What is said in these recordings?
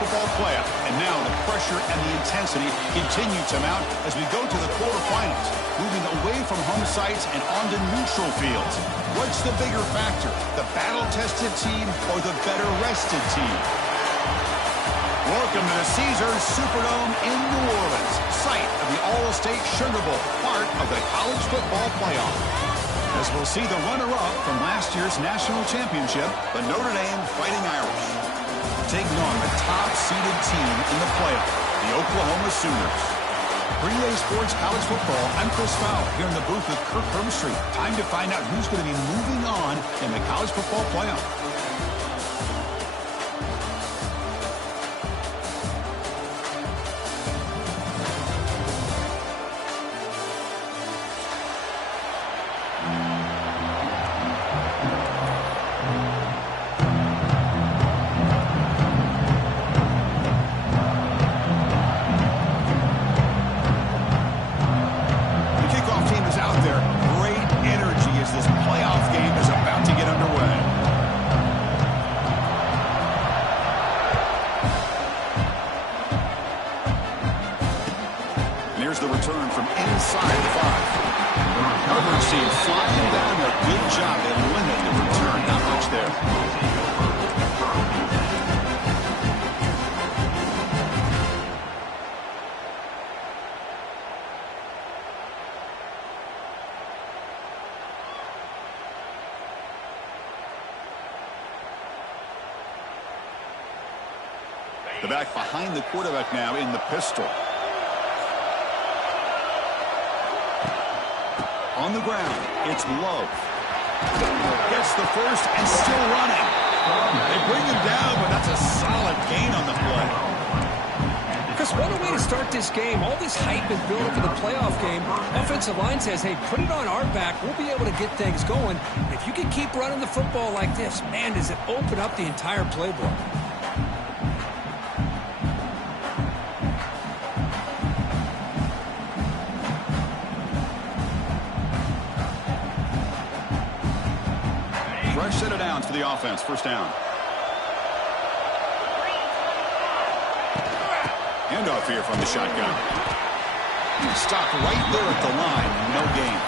football playoff. And now the pressure and the intensity continue to mount as we go to the quarterfinals, moving away from home sites and onto neutral fields. What's the bigger factor, the battle-tested team or the better-rested team? Welcome to the Caesars Superdome in New Orleans, site of the All-State Sugar Bowl, part of the college football playoff. As we'll see the runner-up from last year's national championship, the Notre Dame Fighting Irish, taking on the top-seeded team in the playoff, the Oklahoma Sooners. Pre-A Sports College Football, I'm Chris Fowler, here in the booth with Kirk Herbstreit. Time to find out who's going to be moving on in the college football playoff. The return from inside the 5. Coverage team flying down there. Good job. They limit the return. Not much there. The back behind the quarterback now in the pistol. On the ground, it's Love. Gets the first and still running. They bring him down, but that's a solid gain on the play. Chris, what a way to start this game. All this hype is built up for the playoff game. Offensive line says, hey, put it on our back. We'll be able to get things going. If you can keep running the football like this, man, does it open up the entire playbook. Fresh set of downs for the offense. First down. Handoff here from the shotgun. Stopped right there at the line. No gain.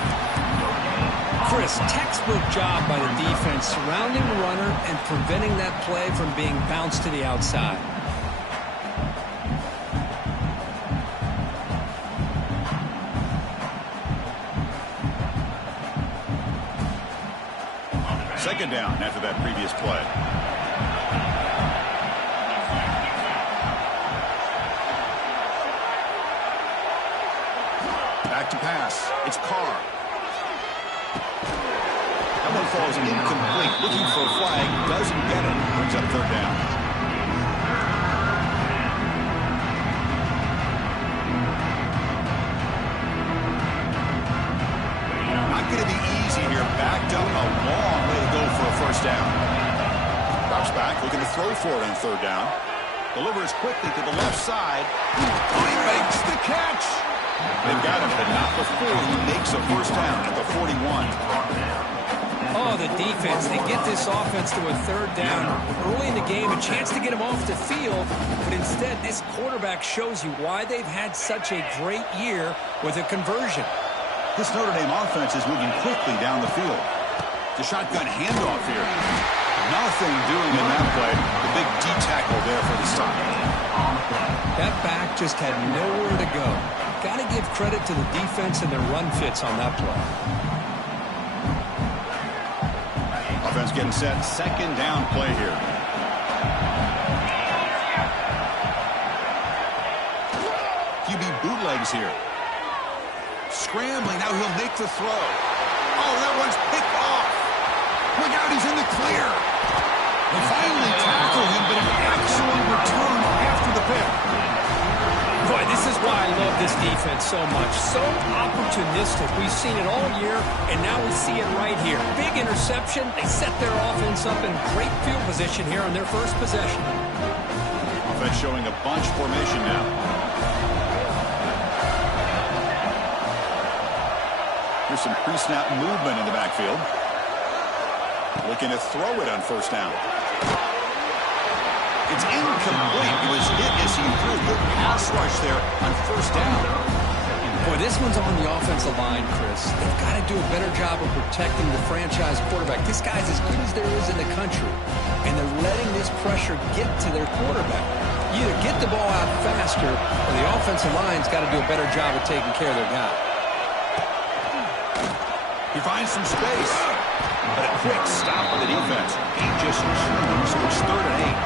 Chris, textbook job by the defense surrounding the runner and preventing that play from being bounced to the outside. Second down after that previous play. Back to pass. It's Carr. That one falls incomplete. Looking for a flag. Doesn't get it. Brings up third down. Not going to be easy here. Backed up a long way to go for a first down. Drops back, looking to throw for it on third down. Delivers quickly to the left side. Oh, he makes the catch. They've got him, but not before he makes a first down at the 41. Oh, the defense. They get this offense to a third down. Early in the game, a chance to get him off the field. But instead, this quarterback shows you why they've had such a great year with a conversion. This Notre Dame offense is moving quickly down the field. The shotgun handoff here. Nothing doing in that play. The big D tackle there for the stop. That back just had nowhere to go. Got to give credit to the defense and their run fits on that play. Offense getting set. Second down play here. QB bootlegs here. Scrambling. Now he'll make the throw. Oh, that one's picked off. Look out, he's in the clear. They finally tackle him, but an excellent return after the pick. Boy, this is why I love this defense so much. So opportunistic. We've seen it all year, and now we see it right here. Big interception. They set their offense up in great field position here on their first possession. Offense showing a bunch formation now. Here's some pre-snap movement in the backfield. Looking to throw it on first down. It's incomplete. It was hit as he threw. Good pass rush there on first down. Boy, this one's on the offensive line, Chris. They've got to do a better job of protecting the franchise quarterback. This guy's as good as there is in the country, and they're letting this pressure get to their quarterback. You either get the ball out faster, or the offensive line's got to do a better job of taking care of their guy. He finds some space, but a quick stop by the defense. He just chews, so it's 3rd and 8.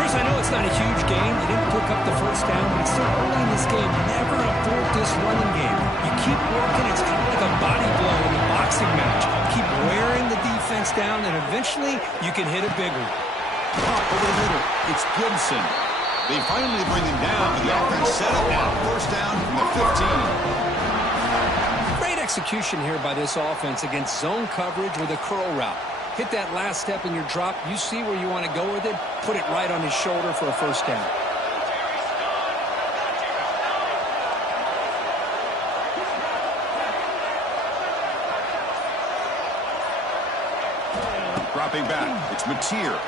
Chris, I know it's not a huge game. They didn't pick up the first down, but it's so early in this game. Never abort this running game. You keep working. It's kind of like a body blow in a boxing match. Keep wearing the defense down, and eventually you can hit a big one. Up over the middle. It's Gibson. They finally bring him down, but the offense set it now. First down from the 15. Great execution here by this offense against zone coverage with a curl route. Hit that last step in your drop. You see where you want to go with it. Put it right on his shoulder for a first down. Dropping back. It's Mateer.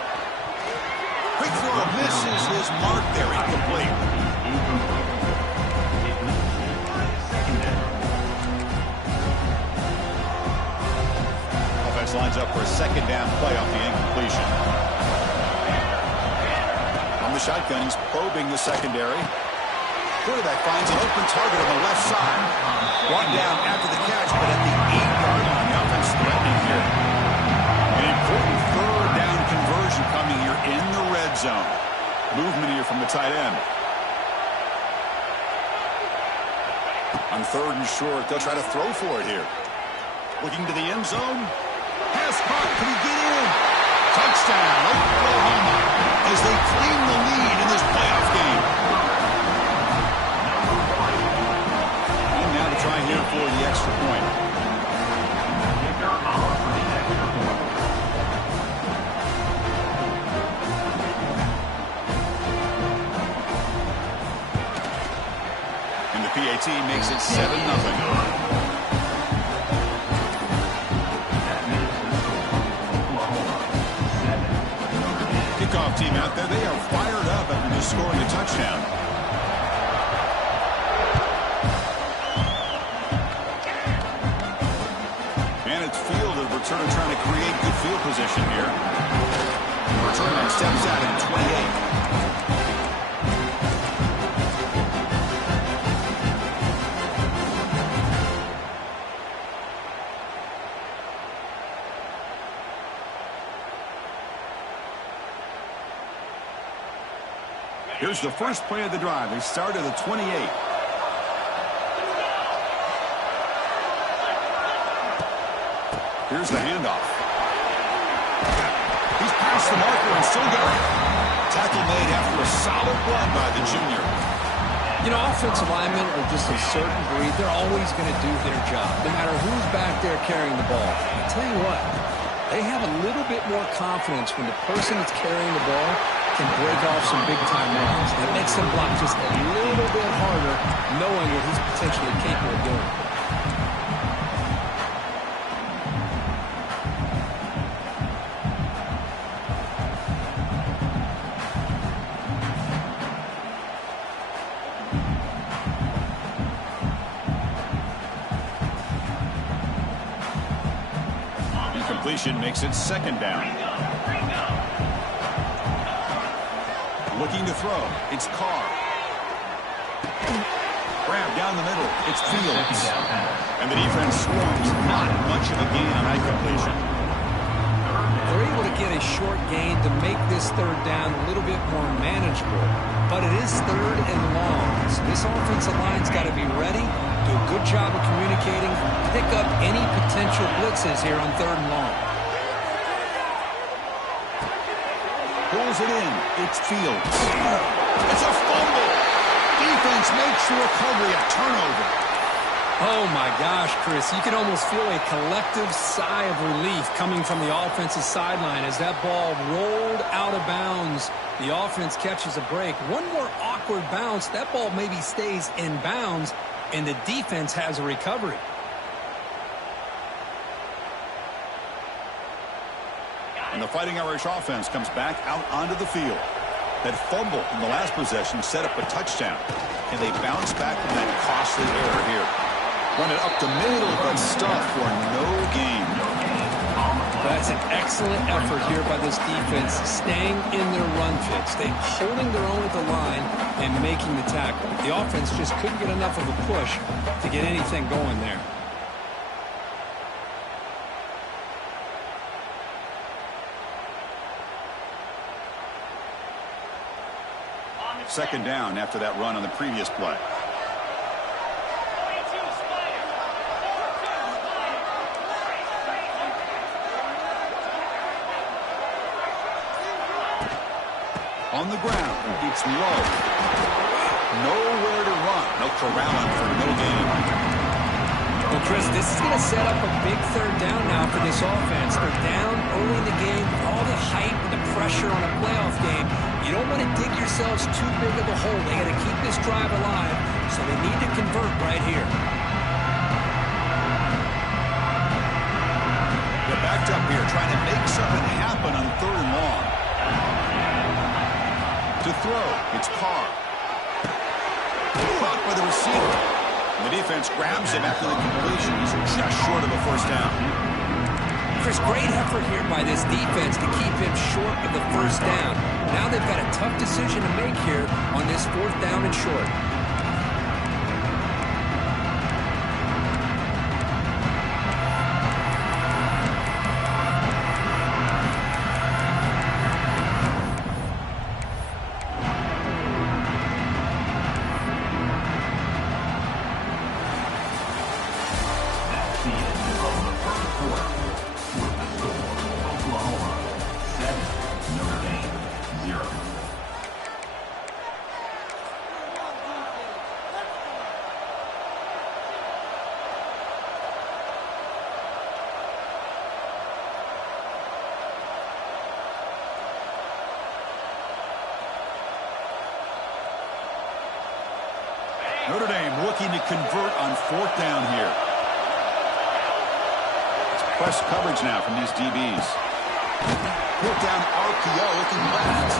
Quick throw misses his mark there. Incomplete. Offense lines up for a second down play off the incompletion. On the shotgun, he's probing the secondary. Quarterback finds an open target on the left side. Brought down after the catch, but at the 8-yard line, the offense threatening here. An important 3rd down conversion coming here in the red zone. Movement here from the tight end. On 3rd and short, they'll try to throw for it here. Looking to the end zone. Pass caught. Can he get in? Touchdown, Oklahoma, as they claim the lead in this playoff game. And now to try here for the extra point. And the PAT makes it 7-0. Kickoff team out there. They are fired up after just scoring a touchdown. And it's field of return trying to create good field position here. Return man steps out at 28. Here's the first play of the drive. They start at the 28. Here's the handoff. He's past the marker and still going. Tackle made after a solid run by the junior. You know, offensive linemen are just a certain breed. They're always going to do their job, no matter who's back there carrying the ball. I tell you what, they have a little bit more confidence when the person that's carrying the ball can break off some big-time runs. That makes them block just a little bit harder, knowing what he's potentially capable of doing. Incompletion makes it 2nd down. Looking to throw. It's Carr. Grab down the middle. It's Fields. And the defense swarms. Not much of a gain on that completion. They're able to get a short gain to make this 3rd down a little bit more manageable. But it is 3rd and long. So this offensive line's got to be ready, do a good job of communicating, pick up any potential blitzes here on 3rd and long. Pulls it in. It's Fields. It's a fumble. Defense makes the recovery a turnover. Oh, my gosh, Chris. You can almost feel a collective sigh of relief coming from the offensive sideline as that ball rolled out of bounds. The offense catches a break. One more awkward bounce. That ball maybe stays in bounds, and the defense has a recovery. And the Fighting Irish offense comes back out onto the field. That fumble in the last possession set up a touchdown. And they bounce back from that costly error here. Run it up the middle, but stuff for no gain. That's an excellent effort here by this defense, staying in their run fits. They're holding their own at the line and making the tackle. The offense just couldn't get enough of a push to get anything going there. Second down after that run on the previous play. On the ground, it's low. Nowhere to run. No corralling for no gain. Well, Chris, this is going to set up a big third down now for this offense. They're down early in the game, all the hype and the pressure on a playoff game. You don't want to dig yourselves too big of a hole. They got to keep this drive alive, so they need to convert right here. They're backed up here, trying to make something happen on third and long. To throw, it's Carr. Caught by the receiver. And the defense grabs him after the completion. He's just short of a first down. Chris, great effort here by this defense to keep him short of the first down. Now they've got a tough decision to make here on this fourth down and short. Notre Dame looking to convert on fourth down here. It's press coverage now from these DBs. Fourth down RPO looking left.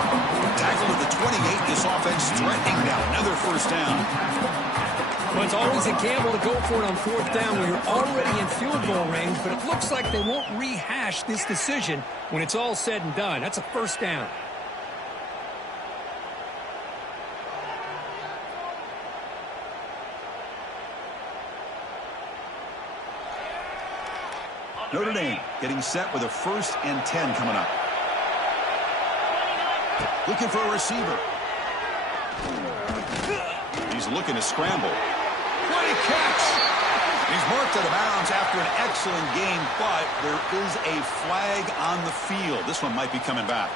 Tackle to the 28. This offense threatening now. Another first down. Well, it's always a gamble to go for it on fourth down when you're already in field goal range, but it looks like they won't rehash this decision when it's all said and done. That's a first down. Notre Dame getting set with a 1st and 10 coming up. Looking for a receiver. He's looking to scramble. What a catch! He's marked out of bounds after an excellent game, but there is a flag on the field. This one might be coming back.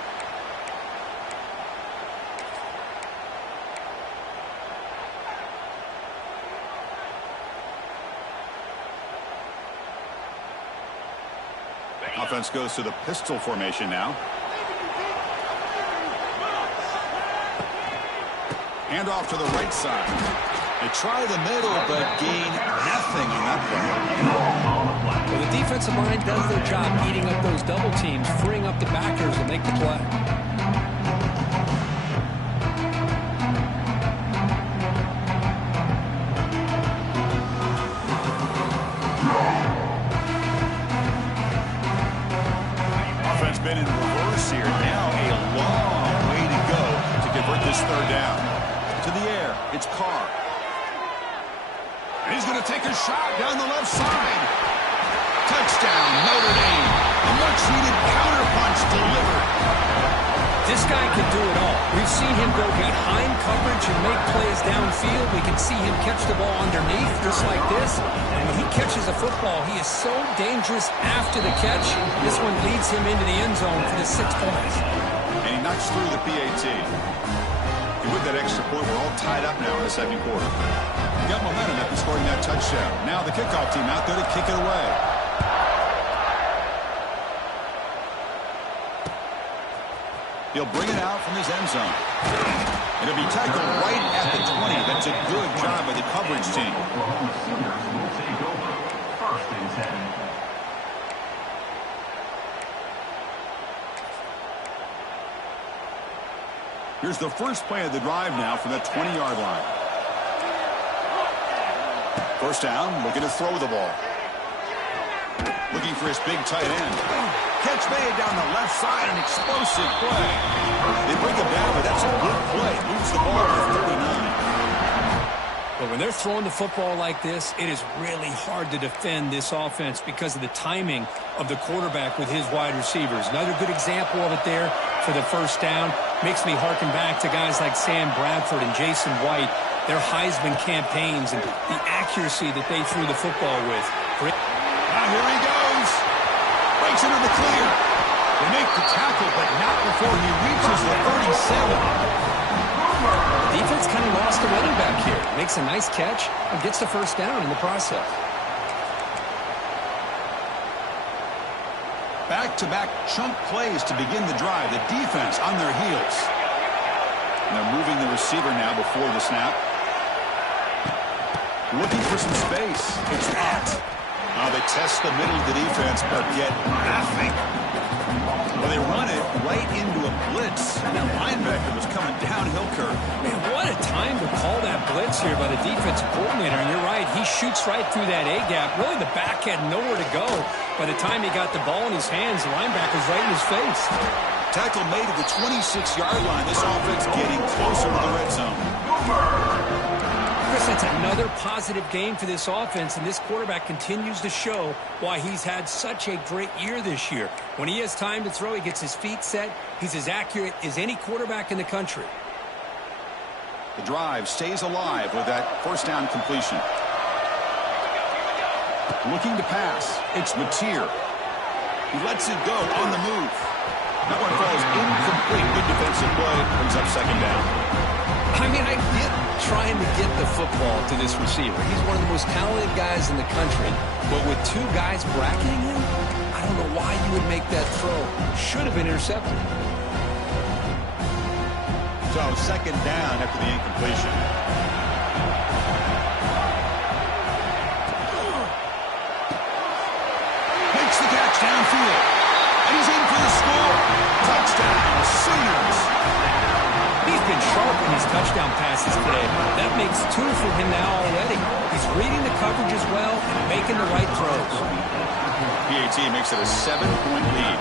Offense goes to the pistol formation now. Hand off to the right side. They try the middle, but gain nothing on that play. Well, the defensive line does their job eating up those double teams, freeing up the backers to make the play. Been in reverse here. Now a long way to go to convert this third down. To the air, it's Carr. And he's going to take a shot down the left side. Touchdown, Notre Dame. A much-needed counterpunch delivered. This guy can do it all. We've seen him go behind coverage and make plays downfield. We can see him catch the ball underneath just like this. And when he catches a football, he is so dangerous after the catch. This one leads him into the end zone for the 6 points. And he knocks through the PAT. And with that extra point, we're all tied up now in the second quarter. We got momentum after scoring that touchdown. Now the kickoff team out there to kick it away. He'll bring it out from his end zone. It'll be tackled right at the 20. That's a good job by the coverage team. Here's the first play of the drive now from the 20-yard line. First down, looking to throw the ball. Looking for his big tight end. Catch made down the left side, an explosive play. They bring him down, but that's a good play. Moves the ball to 39. But when they're throwing the football like this, it is really hard to defend this offense because of the timing of the quarterback with his wide receivers. Another good example of it there for the first down. Makes me harken back to guys like Sam Bradford and Jason White, their Heisman campaigns and the accuracy that they threw the football with. Now here he goes. Breaks into the clear. They make the tackle, but not before he reaches the 37. The defense kind of lost the running back here. Makes a nice catch and gets the first down in the process. Back-to-back chunk plays to begin the drive. The defense on their heels. And they're moving the receiver now before the snap. Looking for some space. It's that. Now they test the middle of the defense, but get nothing. Well, they run it right into a blitz. And that linebacker was coming downhill curve. Man, what a time to call that blitz here by the defensive coordinator. And you're right, he shoots right through that A-gap. Really, the back had nowhere to go. By the time he got the ball in his hands, the linebacker's right in his face. Tackle made at the 26-yard line. This offense getting closer to the red zone. Chris, that's another positive game for this offense, and this quarterback continues to show why he's had such a great year this year. When he has time to throw, he gets his feet set. He's as accurate as any quarterback in the country. The drive stays alive with that first down completion. Looking to pass. It's Mateer. He lets it go on the move. That one falls incomplete. Good defensive play. Brings up second down. I mean, I get trying to get the football to this receiver. He's one of the most talented guys in the country. But with two guys bracketing him, I don't know why you would make that throw. Should have been intercepted. So second down after the incompletion. Makes the catch downfield. And he's in for the score. Touchdown, Sooners. He's been sharp in his touchdown passes today. That makes two for him now already. He's reading the coverage as well and making the right throws. PAT makes it a 7-point lead.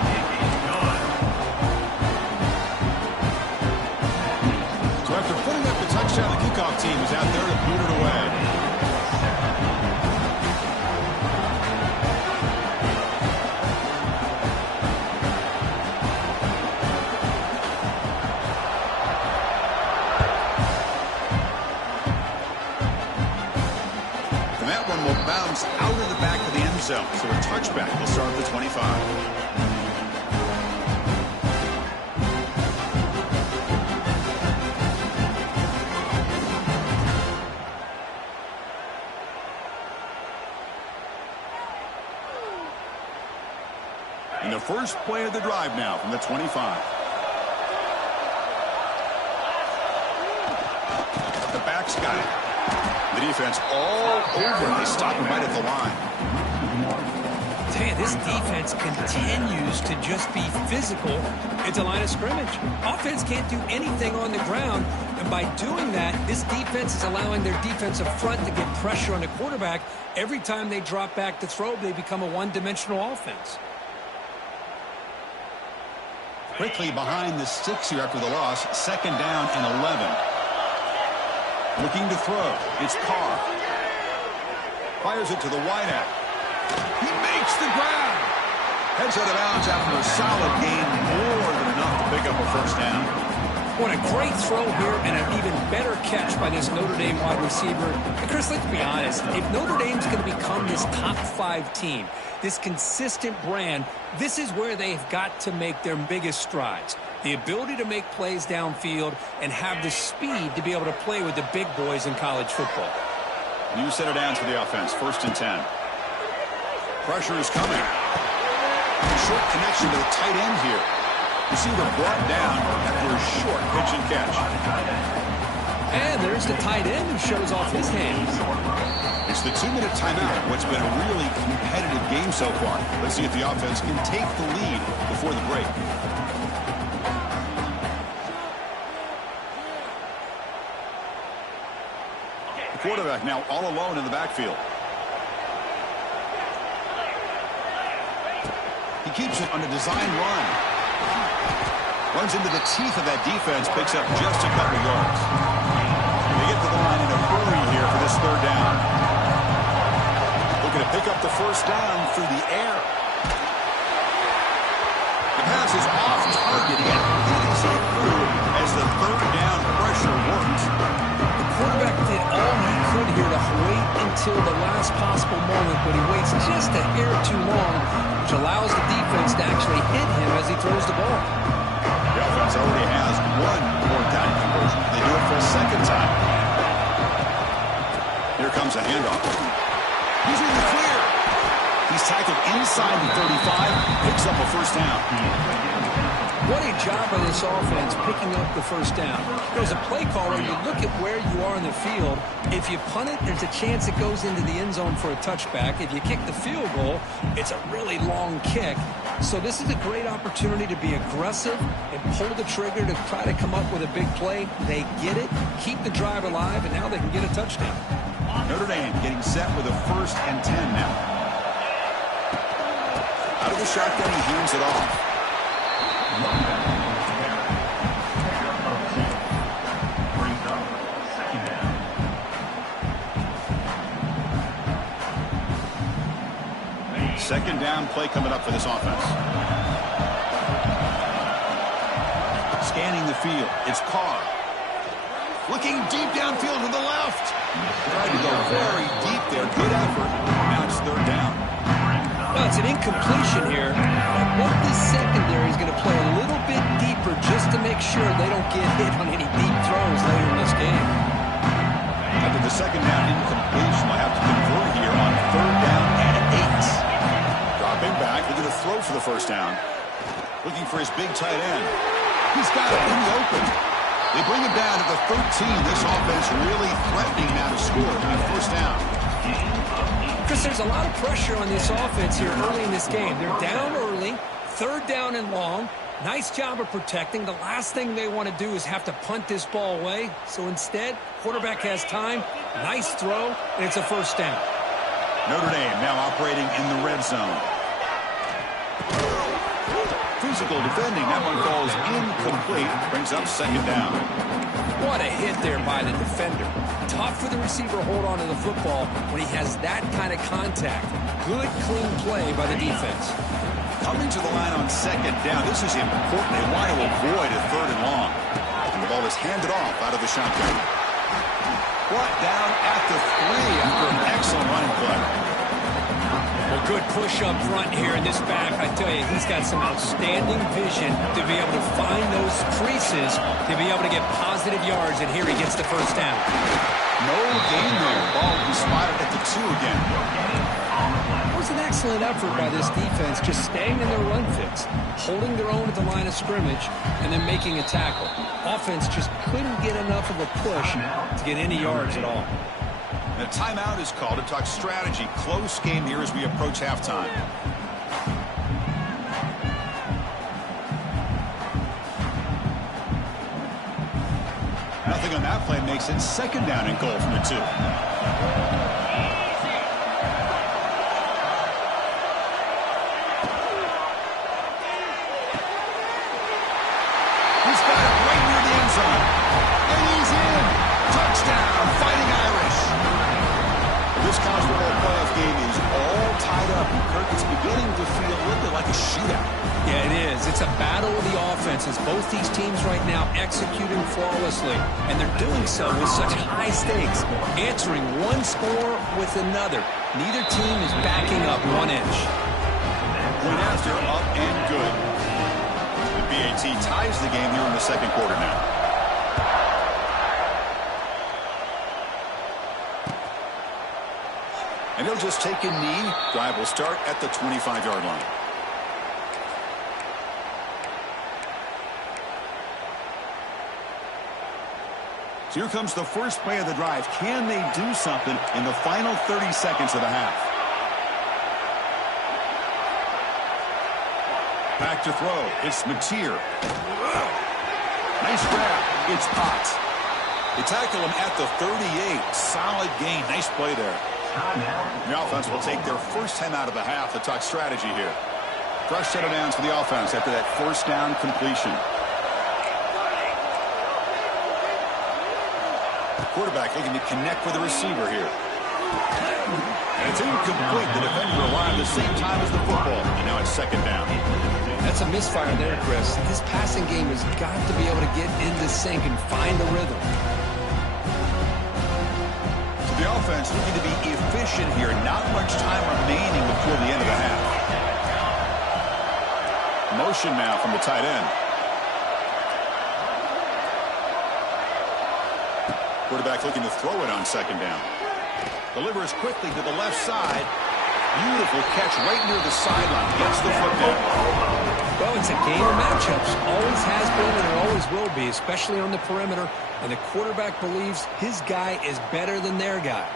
So after putting up the touchdown, the kickoff team is out there to boot it away. Out of the back of the end zone. So a touchback will start at the 25. And the first play of the drive now from the 25. The back's got it. The defense all over. They stop him right at the line. Tell you, this defense continues to just be physical at the line of scrimmage. Offense can't do anything on the ground, and by doing that, this defense is allowing their defensive front to get pressure on the quarterback. Every time they drop back to throw, they become a one-dimensional offense. Quickly behind the sticks here after the loss. Second down and 11. Looking to throw. It's Carr. Fires it to the wideout. He makes the grab. Heads out of bounds after a solid gain. More than enough to pick up a first down. What a great throw here and an even better catch by this Notre Dame wide receiver. And Chris, let's be honest. If Notre Dame's going to become this top 5 team, this consistent brand, this is where they've got to make their biggest strides. The ability to make plays downfield and have the speed to be able to play with the big boys in college football. New set of downs for the offense. First and 10. Pressure is coming. Short connection to the tight end here. Receiver brought down after a short pitch and catch. And there's the tight end who shows off his hands. It's the 2-minute timeout. What's been a really competitive game so far. Let's see if the offense can take the lead before the break. quarterback now all alone in the backfield. He keeps it on a design run. Runs into the teeth of that defense, picks up just a couple yards. They get to the line in a hurry here for this third down. Looking to pick up the first down through the air. The pass is off target. He had to see it through as the third down pressure worked. The quarterback did all he could here to wait until the last possible moment, but he waits just a hair too long, which allows the defense to actually hit him as he throws the ball. The offense already has one fourth down conversion. They do it for a second time. Here comes a handoff. He's in the clear. He's tackled inside the 35, picks up a first down. What a job by this offense picking up the first down. As a play caller, you look at where you are in the field. If you punt it, there's a chance it goes into the end zone for a touchback. If you kick the field goal, it's a really long kick. So this is a great opportunity to be aggressive and pull the trigger to try to come up with a big play. They get it, keep the drive alive, and now they can get a touchdown. Notre Dame getting set with a 1st and 10 now. Out of the shotgun, he hands it off. Second down play coming up for this offense. Scanning the field, it's Carr. Looking deep downfield to the left. Tried to go very deep there. Good effort. Now it's third down. Well, it's an incompletion here. I bet this secondary is going to play a little bit deeper just to make sure they don't get hit on any deep throws later in this game. After the second down incompletion, they'll have to convert here on third down and 8. Dropping back, looking to throw for the first down. Looking for his big tight end. He's got it in the open. They bring him down to the 13. This offense really threatening now to score on first down. Chris, there's a lot of pressure on this offense here early in this game. They're down early, third down and long. Nice job of protecting. The last thing they want to do is have to punt this ball away. So instead, quarterback has time, nice throw, and it's a first down. Notre Dame now operating in the red zone. Physical defending. That one falls incomplete. Brings up second down. What a hit there by the defender. Tough for the receiver to hold on to the football when he has that kind of contact. Good, clean play by the defense. Coming to the line on second down. This is important. They want to avoid a third and long. And the ball is handed off out of the shotgun. Brought down at the 3 after an excellent running play. Well, good push up front here in this back. I tell you, he's got some outstanding vision to be able to find those creases, to be able to get positive yards, and here he gets the first down. No gain there. Ball will be spotted at the 2 again. It was an excellent effort by this defense, just staying in their run fits, holding their own at the line of scrimmage, and then making a tackle. Offense just couldn't get enough of a push to get any yards at all. The timeout is called to talk strategy. Close game here as we approach halftime. Nothing on that play makes it second down and goal from the 2. He's got it right near the end zone. And he's in. Touchdown, Fighting Irish. This college football playoff game is all tied up. Kirk, it's beginning to feel a little bit like a shootout. Yeah, it is. It's a battle of the offenses. Both these teams right now executing flawlessly, and they're doing so with such high stakes, answering one score with another. Neither team is backing up 1 inch. Point after, up and good. The BAT ties the game here in the second quarter now. And he'll just take a knee. Drive will start at the 25-yard line. So here comes the first play of the drive. Can they do something in the final 30 seconds of the half? Back to throw. It's Mateer. Nice grab. It's Potts. They tackle him at the 38. Solid gain. Nice play there. The offense will take their first 10 out of the half to talk strategy here. Fresh set of downs for the offense after that first down completion. Quarterback looking to connect with the receiver here. And it's incomplete. The defender arrived at the same time as the football. And now it's second down. That's a misfire there, Chris. This passing game has got to be able to get into sync and find the rhythm. So the offense looking to be efficient here. Not much time remaining before the end of the half. Motion now from the tight end. Quarterback looking to throw it on second down. Delivers quickly to the left side. Beautiful catch right near the sideline. Gets the foot down. Well, it's a game of matchups. Always has been and it always will be, especially on the perimeter. And the quarterback believes his guy is better than their guy.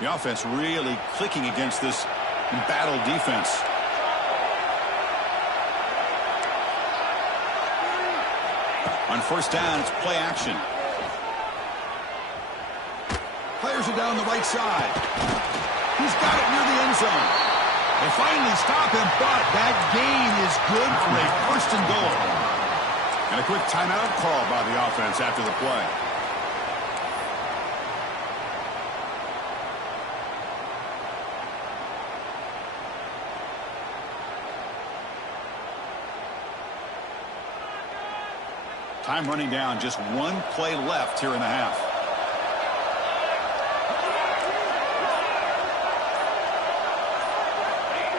The offense really clicking against this embattled defense. On first down, it's play action. Fires it down the right side. He's got it near the end zone. They finally stop him, but that gain is good for a first and goal. And a quick timeout call by the offense after the play. Time running down, just one play left here in the half.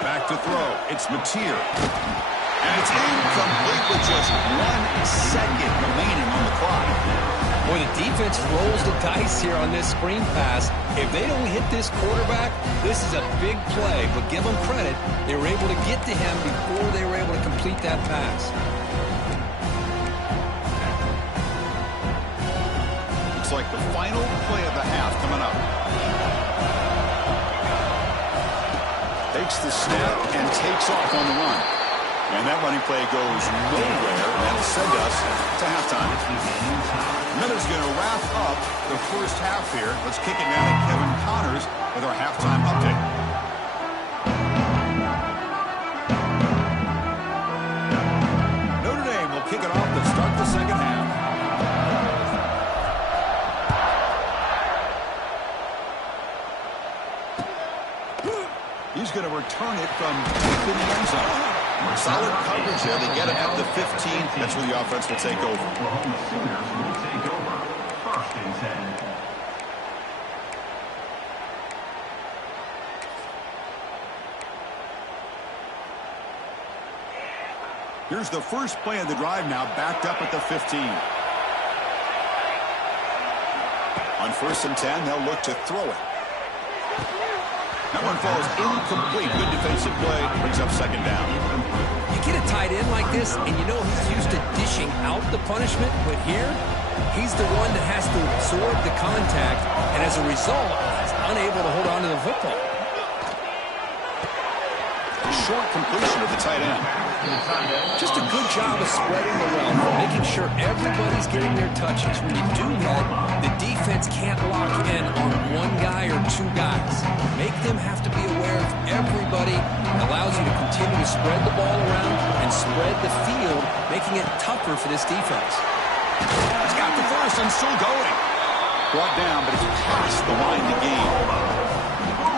Back to throw. It's Mateer. And it's incomplete with just 1 second remaining on the clock. Boy, the defense rolls the dice here on this screen pass. If they don't hit this quarterback, this is a big play. But give them credit. They were able to get to him before they were able to complete that pass. Looks like the final play of the half coming up. Takes the snap and takes off on the run. And that running play goes nowhere. And that'll send us to halftime. Miller's going to wrap up the first half here. Let's kick it now to Kevin Connors with our halftime update. Notre Dame will kick it off to start the second half. He's going to return it from deep in the end zone. Solid coverage there. They get it at the 15. That's where the offense will take over. First and 10. Here's the first play of the drive now, backed up at the 15. On first and 10, they'll look to throw it. That one falls incomplete. Good defensive play. Brings up second down. You get a tight end like this, and you know he's used to dishing out the punishment, but here, he's the one that has to absorb the contact, and as a result, he's unable to hold on to the football. Short completion of the tight end. Just a good job of spreading the wealth, making sure everybody's getting their touches. When you do that, the defense can't lock in on one guy or two guys. Make them have to be aware of everybody. It allows you to continue to spread the ball around and spread the field, making it tougher for this defense. He's got the first and still going. Brought down, but it's past the line to gain.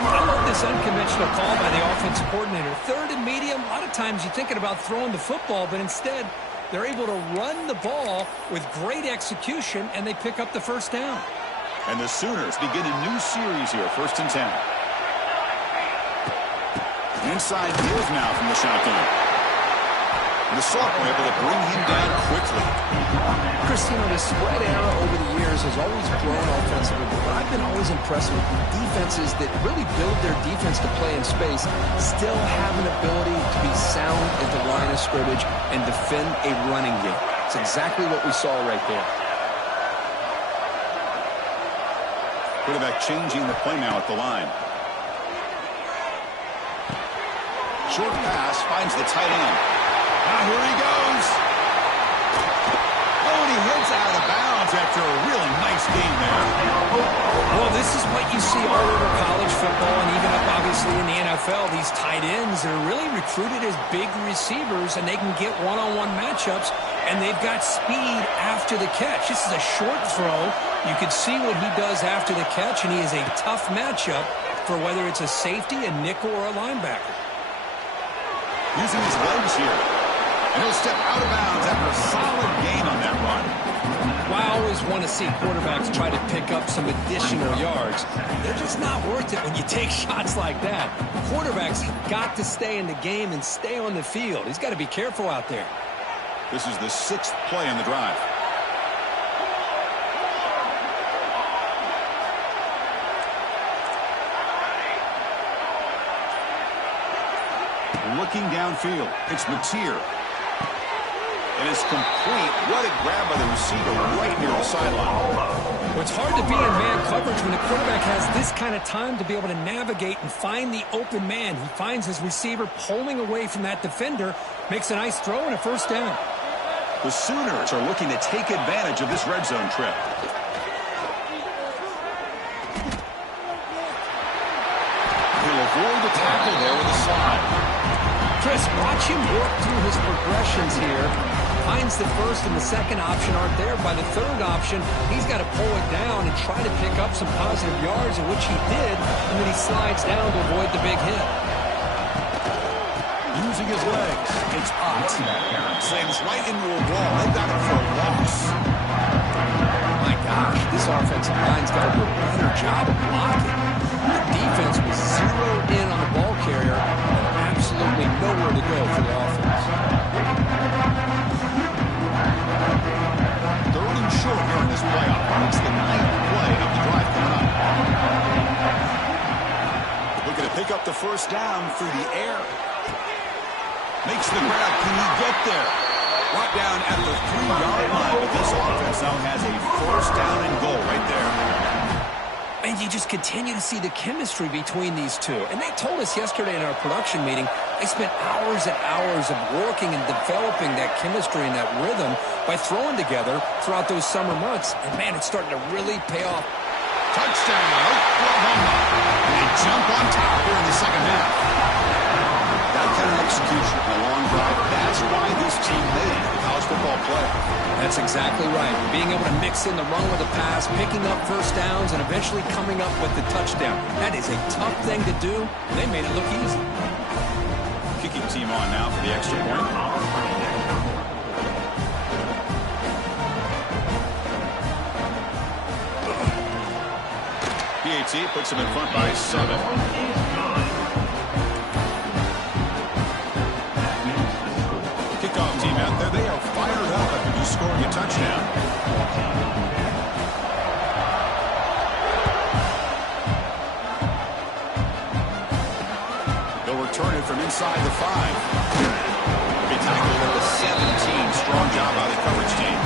I love this unconventional call by the offensive coordinator. Third and medium, a lot of times you're thinking about throwing the football, but instead they're able to run the ball with great execution, and they pick up the first down. And the Sooners begin a new series here, first and 10. Inside move now from the shotgun. And the Sophomore able to bring him down quickly. Christine, the spread era over the years has always grown offensively, but I've been always impressed with defenses that really build their defense to play in space, still have an ability to be sound at the line of scrimmage and defend a running game. It's exactly what we saw right there. Quarterback changing the play now at the line. Short pass finds the tight end. Now here he goes. Oh, and he hits out of bounds after a really nice game there. Well, this is what you see all over college football and even up, obviously, in the NFL. These tight ends are really recruited as big receivers, and they can get one-on-one matchups, and they've got speed after the catch. This is a short throw. You can see what he does after the catch, and he is a tough matchup for whether it's a safety, a nickel, or a linebacker. Using his legs here. And he'll step out of bounds after a solid gain on that run. Well, I always want to see quarterbacks try to pick up some additional yards. They're just not worth it when you take shots like that. Quarterbacks have got to stay in the game and stay on the field. He's got to be careful out there. This is the 6th play on the drive. Looking downfield, it's Mateer. And it's complete. What a grab by the receiver right near the sideline. Well, it's hard to be in man coverage when a quarterback has this kind of time to be able to navigate and find the open man. He finds his receiver pulling away from that defender, makes a nice throw and a first down. The Sooners are looking to take advantage of this red zone trip. He'll avoid the tackle there with a slide. Chris, watch him work through his progressions here. Finds the first and the second option aren't there. By the third option, he's got to pull it down and try to pick up some positive yards, in which he did, and then he slides down to avoid the big hit. Using his legs, it's Ott. Slams right into a wall. They've got him for a loss. My gosh, this offensive line's got to do a better job of blocking. The defense was zeroed in on the ball carrier, and absolutely nowhere to go for the offense. They're running short here in this playoff. It's the 9th play of the drive coming up. Looking to pick up the first down through the air. Makes the grab. Can he get there? Brought down at the 3-yard line, but this offense now has a first down and goal right there. And you just continue to see the chemistry between these two. And they told us yesterday in our production meeting, they spent hours and hours of working and developing that chemistry and that rhythm by throwing together throughout those summer months. And, man, it's starting to really pay off. Touchdown, Oklahoma. And they jump on top here in the second half. That kind of execution, a long drive, that's why this team made it in college football play. That's exactly right. Being able to mix in the run with the pass, picking up first downs, and eventually coming up with the touchdown. That is a tough thing to do, and they made it look easy. Kicking team on now for the extra point. PAT puts him in front by 7. Kickoff team out there, they are fired up after just scoring a touchdown. They'll return it from inside the 5. They tackled at the 17. Strong job by the coverage team.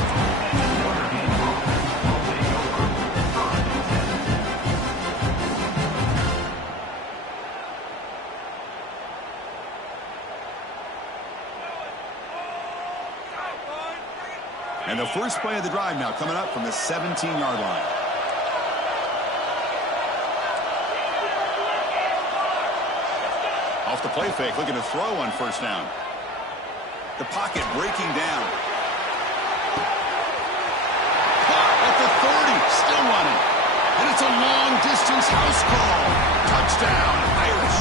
And the first play of the drive now coming up from the 17-yard line. Off the play fake, looking to throw on first down. The pocket breaking down. Caught at the 30, still running. And it's a long-distance house call. Touchdown, Irish.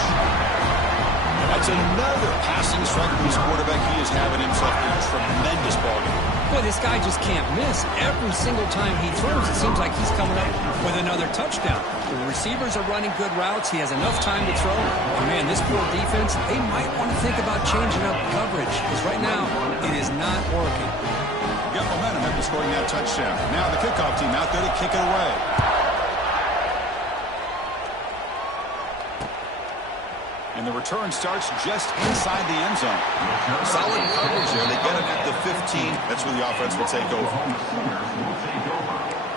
That's another passing strike for this quarterback. He is having himself a tremendous ballgame. Boy, this guy just can't miss. Every single time he throws, it seems like he's coming up with another touchdown. The receivers are running good routes. He has enough time to throw. And, man, this poor defense, they might want to think about changing up coverage. Because right now, it is not working. Got momentum after scoring that touchdown. Now the kickoff team out there to kick it away. And the return starts just inside the end zone. Solid coverage there. They get it at the 15. That's where the offense will take over.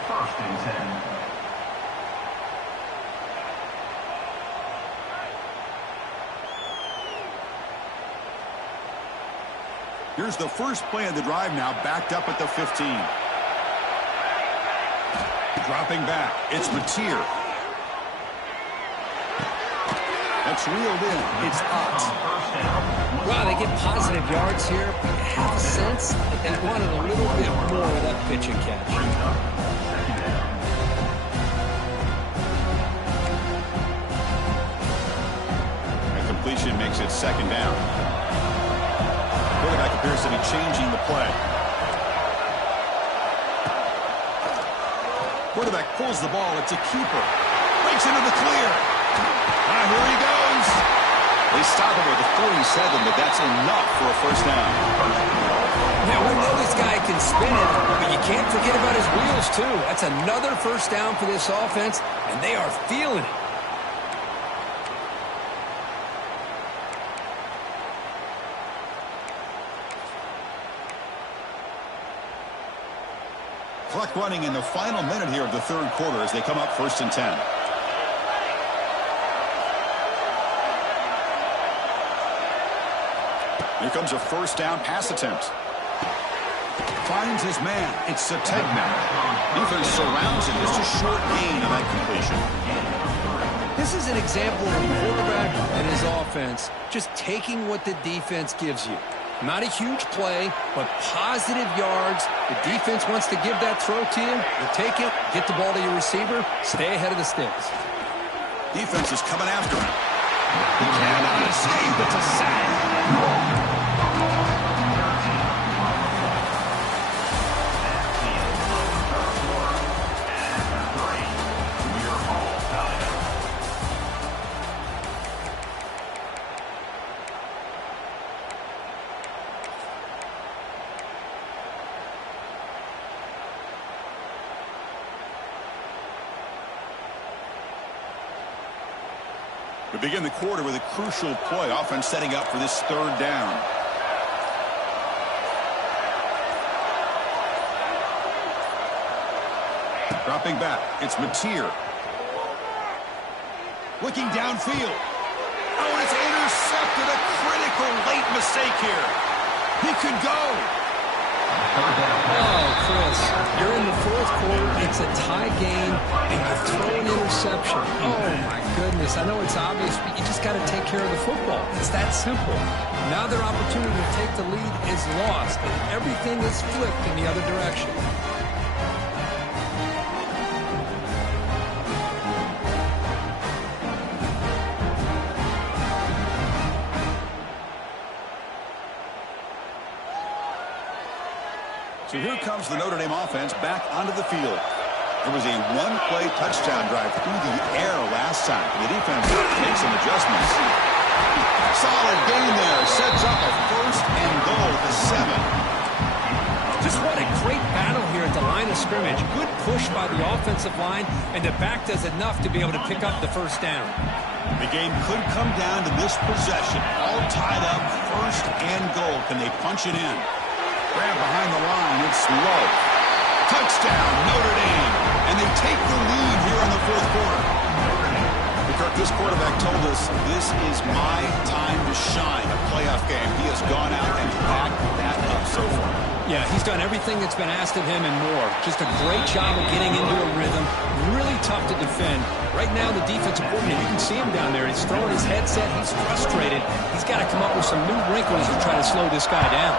First and 10. Here's the first play of the drive now, backed up at the 15. Dropping back, it's Mateer. That's reeled in. It's Ott. Wow, they get positive yards here, but you have a sense that they wanted a little bit more of that pitch and catch. A completion makes it second down. Quarterback appears to be changing the play. Quarterback pulls the ball. It's a keeper. Breaks into the clear. Here he goes. They stop him with a 47, but that's enough for a first down. Now, we know this guy can spin it, but you can't forget about his wheels, too. That's another first down for this offense, and they are feeling it. Clock running in the final minute here of the third quarter as they come up 1st and 10. Here comes a first down pass attempt. Finds his man. It's Sategna. Defense surrounds him. Just a short gain on that completion. This is an example of a quarterback and his offense just taking what the defense gives you. Not a huge play, but positive yards. The defense wants to give that throw to you. You take it, get the ball to your receiver, stay ahead of the sticks. Defense is coming after him. He cannot escape. It's a sack. We begin the quarter with a crucial play. Offense setting up for this third down. Dropping back. It's Mateer. Looking downfield. Oh, and it's intercepted. A critical late mistake here. He could go. Oh, Chris, you're in the fourth quarter. It's a tie game, and you throw an interception. Oh, my goodness. I know it's obvious, but you just got to take care of the football. It's that simple. Now their opportunity to take the lead is lost, and everything is flipped in the other direction. So here comes the Notre Dame offense back onto the field. It was a one-play touchdown drive through the air last time. The defense makes some adjustments. Solid gain there. Sets up a first and goal at the 7. Just what a great battle here at the line of scrimmage. Good push by the offensive line, and the back does enough to be able to pick up the first down. The game could come down to this possession. All tied up, first and goal. Can they punch it in? Grab behind the line. It's low. Touchdown, Notre Dame. And they take the lead here in the fourth quarter. Kirk, this quarterback told us this is my time to shine, a playoff game. He has gone out and backed that up so far. Yeah, he's done everything that's been asked of him and more. Just a great job of getting into a rhythm. Really tough to defend. Right now, the defensive coordinator, you can see him down there. He's throwing his headset. He's frustrated. He's got to come up with some new wrinkles to try to slow this guy down.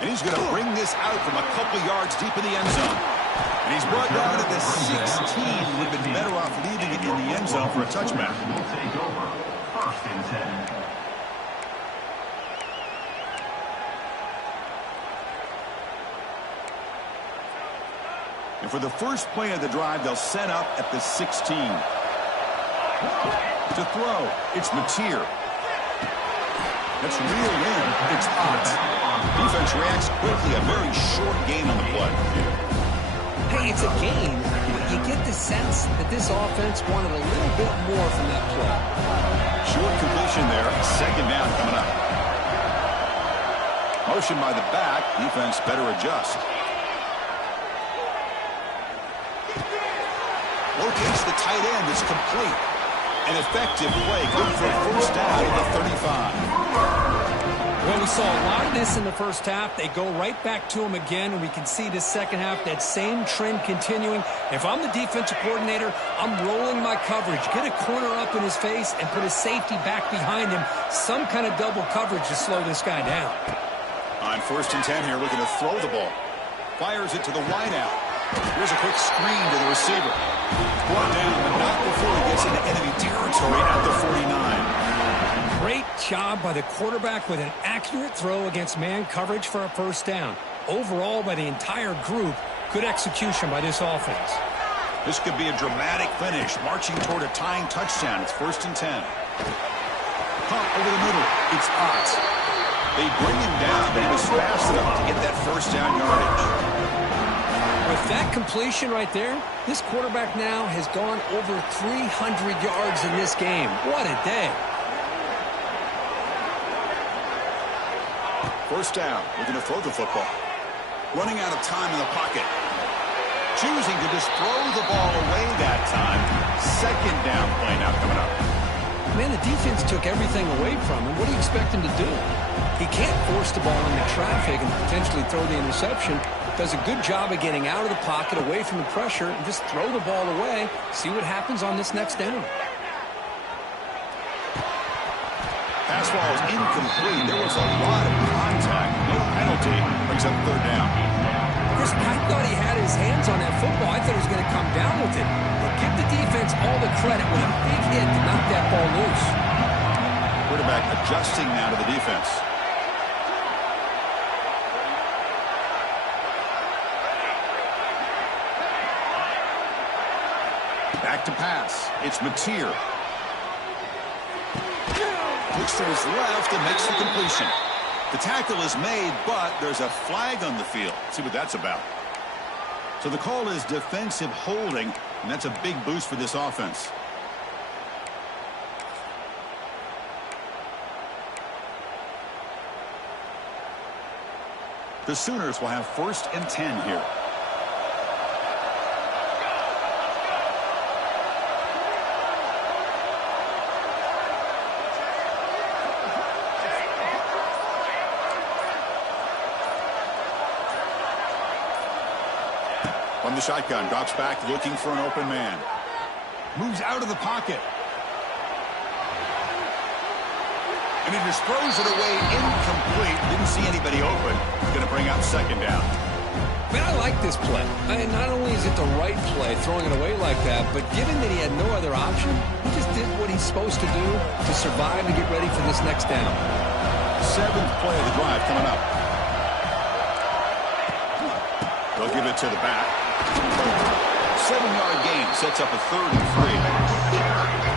And he's going to bring this out from a couple yards deep in the end zone. And he's brought down to the 16. Would have been better off leaving it in the end zone for a touchback. We'll take over. 1st and 10. And for the first play of the drive, they'll set up at the 16. To throw, it's Mateer. That's reeled in. It's Ott. Defense reacts quickly. A very short gain on the play. Hey, it's a gain, but you get the sense that this offense wanted a little bit more from that play. Short completion there. Second down coming up. Motion by the back. Defense better adjust. Locates the tight end. It's complete. An effective play. Good for a first down at the saw a lot of this in the first half. They go right back to him again, and we can see the second half, that same trend continuing. If I'm the defensive coordinator, I'm rolling my coverage. Get a corner up in his face and put a safety back behind him. Some kind of double coverage to slow this guy down. On 1st and 10 here, looking to throw the ball. Fires it to the wideout. Here's a quick screen to the receiver. Brought down, but not before he gets into enemy territory at the 49. Great job by the quarterback with an accurate throw against man coverage for a first down. Overall, by the entire group, good execution by this offense. This could be a dramatic finish, marching toward a tying touchdown. It's 1st and 10. Pump over the middle. It's Ott. They bring him down, but he was fast enough to get that first down yardage. With that completion right there, this quarterback now has gone over 300 yards in this game. What a day. First down, we're going to throw the football. Running out of time in the pocket. Choosing to just throw the ball away that time. 2nd down play now coming up. Man, the defense took everything away from him. What do you expect him to do? He can't force the ball into traffic and potentially throw the interception. Does a good job of getting out of the pocket, away from the pressure, and just throw the ball away. See what happens on this next down. Pass ball is incomplete. There was a lot of contact. No penalty. Brings up 3rd down. Chris, I thought he had his hands on that football. I thought he was going to come down with it. But give the defense all the credit with a big hit to knock that ball loose. Quarterback adjusting now to the defense. Back to pass. It's Mateer. Looks to his left and makes the completion. The tackle is made, but there's a flag on the field. Let's see what that's about. So the call is defensive holding, and that's a big boost for this offense. The Sooners will have 1st and 10 here. From the shotgun, drops back, looking for an open man. Moves out of the pocket. And he just throws it away incomplete. Didn't see anybody open. Going to bring out 2nd down. Man, I like this play. Not only is it the right play, throwing it away like that, but given that he had no other option, he just did what he's supposed to do to survive to get ready for this next down. 7th play of the drive coming up. They'll give it to the back. 7-yard gain sets up a 3rd and 3.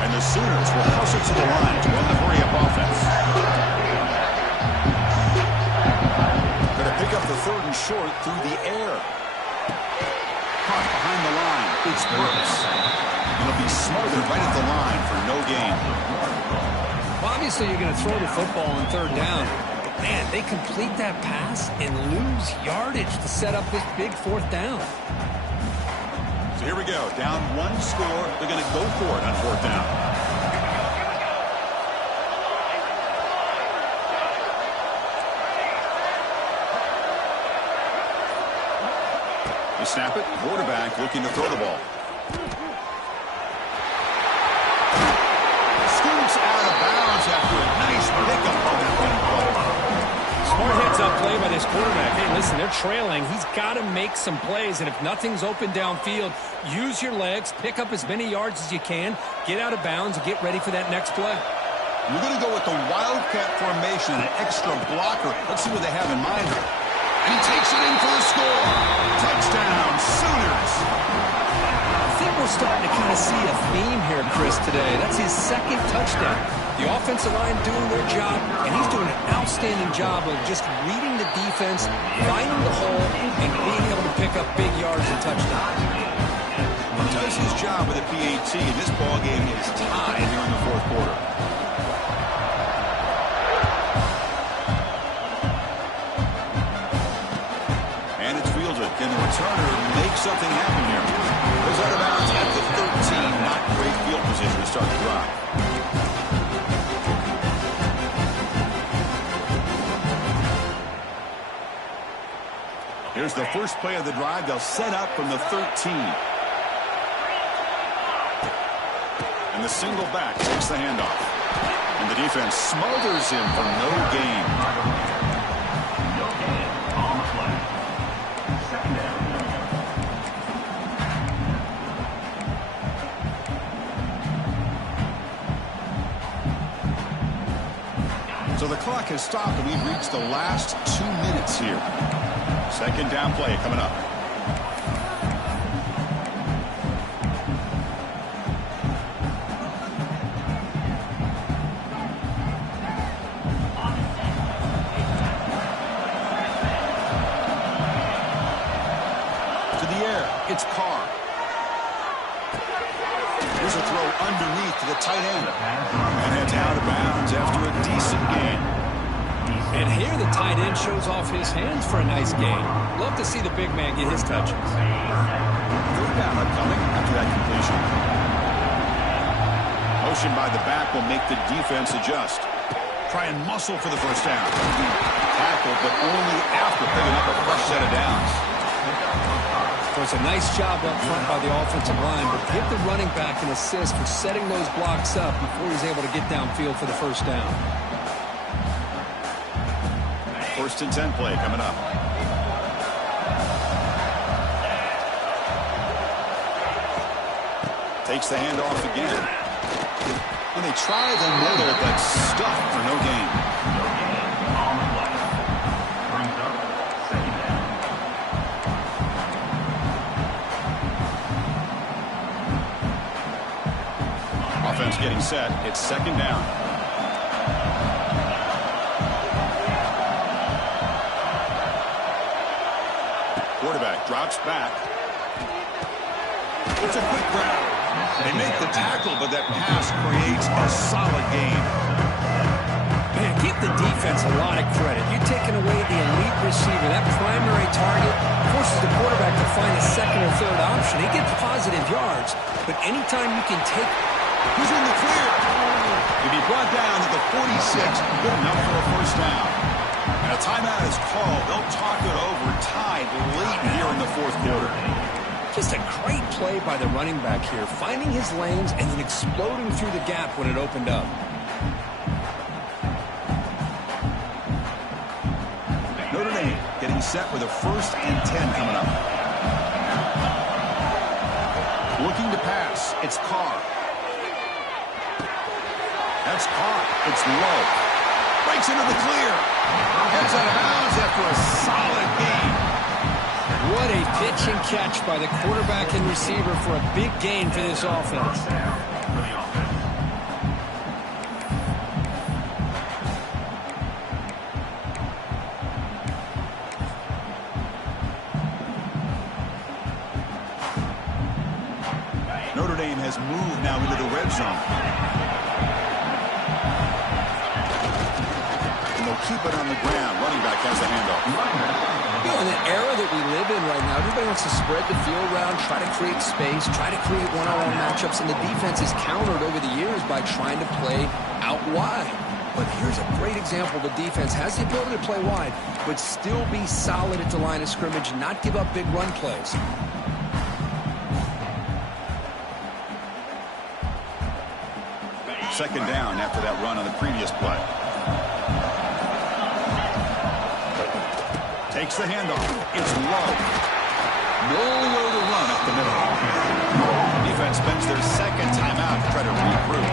And the Sooners will hustle to the line to run the hurry-up offense. Going to pick up the 3rd and short through the air. Caught behind the line. It's Brooks. It'll be smothered right at the line for no gain. Well, obviously, you're going to throw the football on 3rd down. Man, they complete that pass and lose yardage to set up this big 4th down. So here we go. Down 1 score. They're going to go for it on 4th down. They snap it. Quarterback looking to throw the ball. Scoots out of bounds after a nice pickup on that running play. Smart heads-up play by this quarterback. Hey, listen, they're trailing. He's got to make some plays, and if nothing's open downfield, use your legs, pick up as many yards as you can, get out of bounds, and get ready for that next play. We're going to go with the Wildcat formation and an extra blocker. Let's see what they have in mind here. And he takes it in for the score. Touchdown, Sooners. I think we're starting to kind of see a theme here, Chris, today. That's his 2nd touchdown. The offensive line doing their job, and he's doing an outstanding job of just reading the defense, finding the hole, and being able to pick up big yards and touchdowns. He does his job with a PAT, and this ballgame is tied here in the 4th quarter. And it's fielded. Can the returner make something happen here? Goes out of bounds at the 13. Not great field position to start the drive. Here's the first play of the drive. They'll set up from the 13. And the single back takes the handoff. And the defense smothers him for no gain. No gain on the play. Second down. So the clock has stopped, and we've reached the last 2 minutes here. Second down play coming up. To the air, it's Carr. Here's a throw underneath to the tight end. And it's out of bounds after a decent gain. And here the tight end shows off his hands for a nice gain. Love to see the big man get his touches. Third down upcoming after that completion. Motion by the back will make the defense adjust. Try and muscle for the first down. Tackle, but only after picking up a fresh set of downs. So it's a nice job up front by the offensive line, but give the running back an assist for setting those blocks up before he's able to get downfield for the first down. First and 10 play coming up. Takes the handoff again. And they try the middle, but stuffed for no gain. No gain on the play. Brings up second down. Offense getting set. It's second down. Quarterback drops back. It's a quick grab. They make the tackle, but that pass creates a solid gain. Man, give the defense a lot of credit. You're taking away the elite receiver. That primary target forces the quarterback to find a second or third option. He gets positive yards, but anytime you can take... He's in the clear. He'll be brought down at the 46. Good enough for a first down. And a timeout is called. They'll talk it over, tied late here in the fourth quarter. Just a great play by the running back here, finding his lanes and then exploding through the gap when it opened up. Notre Dame getting set with a first and 10 coming up. Looking to pass. It's Carr. That's caught. It's low. Breaks into the clear. Heads out of bounds after a solid gain. What a pitch and catch by the quarterback and receiver for a big gain for this offense. Notre Dame has moved now into the red zone. And they'll keep it on the ground. Running back has the handoff. You know, in the era that we live in right now, everybody wants to spread the field around, try to create space, try to create one-on-one matchups, and the defense is countered over the years by trying to play out wide. But here's a great example. The defense has the ability to play wide, but still be solid at the line of scrimmage, not give up big run plays. Second down after that run on the previous play. Takes the handoff. It's low. Nowhere to run up the middle. Defense spends their second timeout to try to regroup.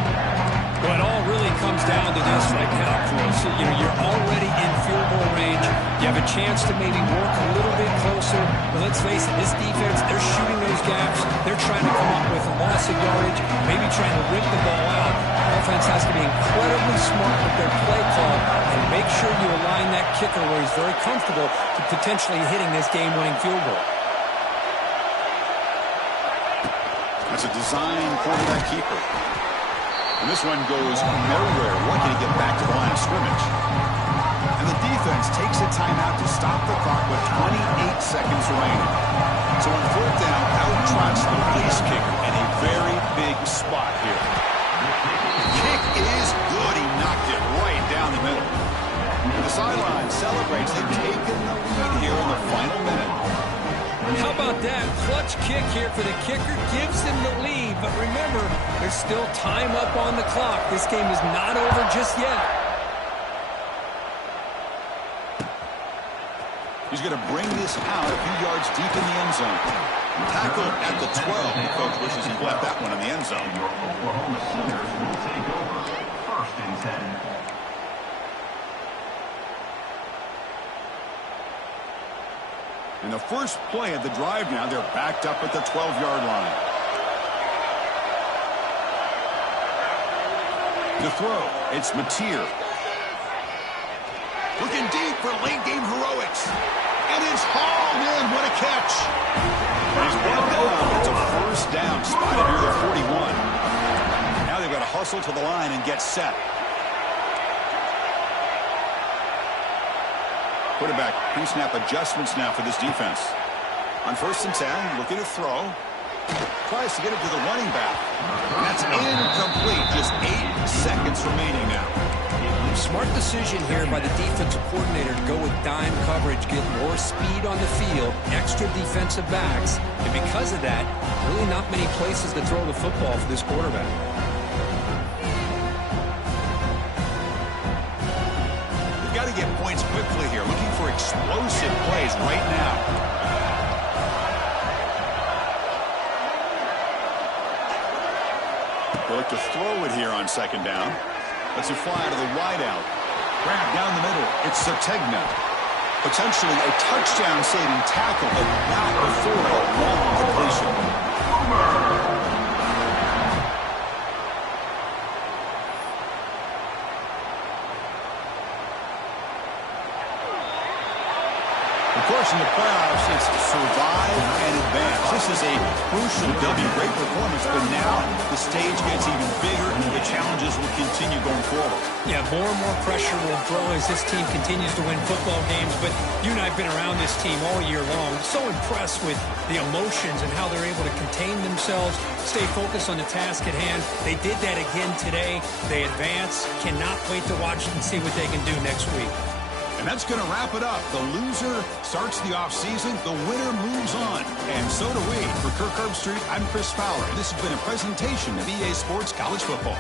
Well, it all really comes down to this right now, Chris. You know, you're already in field goal range. You have a chance to maybe work a little bit closer. But let's face it, this defense, they're shooting those gaps. They're trying to come up with a loss of yardage, maybe trying to rip the ball out. Offense has to be incredibly smart with their play call and make sure you align that kicker where he's very comfortable to potentially hitting this game-winning field goal. That's a design quarterback keeper. And this one goes nowhere, lucky to get back to the line of scrimmage. And the defense takes a timeout to stop the clock with 28 seconds remaining. So on fourth down, out trots the place kicker in a very big spot here. Kick is good. He knocked it right down the middle. And the sideline celebrates. They've taken the lead here in the final minute. that. Clutch kick here for the kicker. Gives them the lead. But remember, there's still time up on the clock. This game is not over just yet. He's going to bring this out a few yards deep in the end zone. Tackled at the 12. The coach wishes he left that one in the end zone. Your Oklahoma Sooners will take over. 1st and 10. In the first play of the drive now, they're backed up at the 12-yard line. To throw, it's Mateer. Looking deep for late-game heroics. And it's hauled in. What a catch. He's brought down. It's a first down, spotted near the 41. Now they've got to hustle to the line and get set. Quarterback pre-snap adjustments now for this defense. On 1st and 10, looking to throw. Tries to get it to the running back. That's incomplete. Just 8 seconds remaining now. Smart decision here by the defensive coordinator to go with dime coverage, get more speed on the field, extra defensive backs, and because of that, really not many places to throw the football for this quarterback. They've got to get points quickly here, looking for explosive plays right now. They look to throw it here on 2nd down. Let's it fly to the wideout. Grab down the middle. It's Sategna. Potentially a touchdown-saving tackle, but not before a long completion. Of course, in the playoffs, it's survive and advance. This is a crucial W. Great performance, but now the stage gets even bigger and the challenges will continue going forward. Yeah, more and more pressure will grow as this team continues to win football games, but you and I have been around this team all year long. So impressed with the emotions and how they're able to contain themselves, stay focused on the task at hand. They did that again today. They advance. Cannot wait to watch and see what they can do next week. And that's going to wrap it up. The loser starts the offseason. The winner moves on. And so do we. For Kirk Herbstreit, I'm Chris Fowler. This has been a presentation of EA Sports College Football.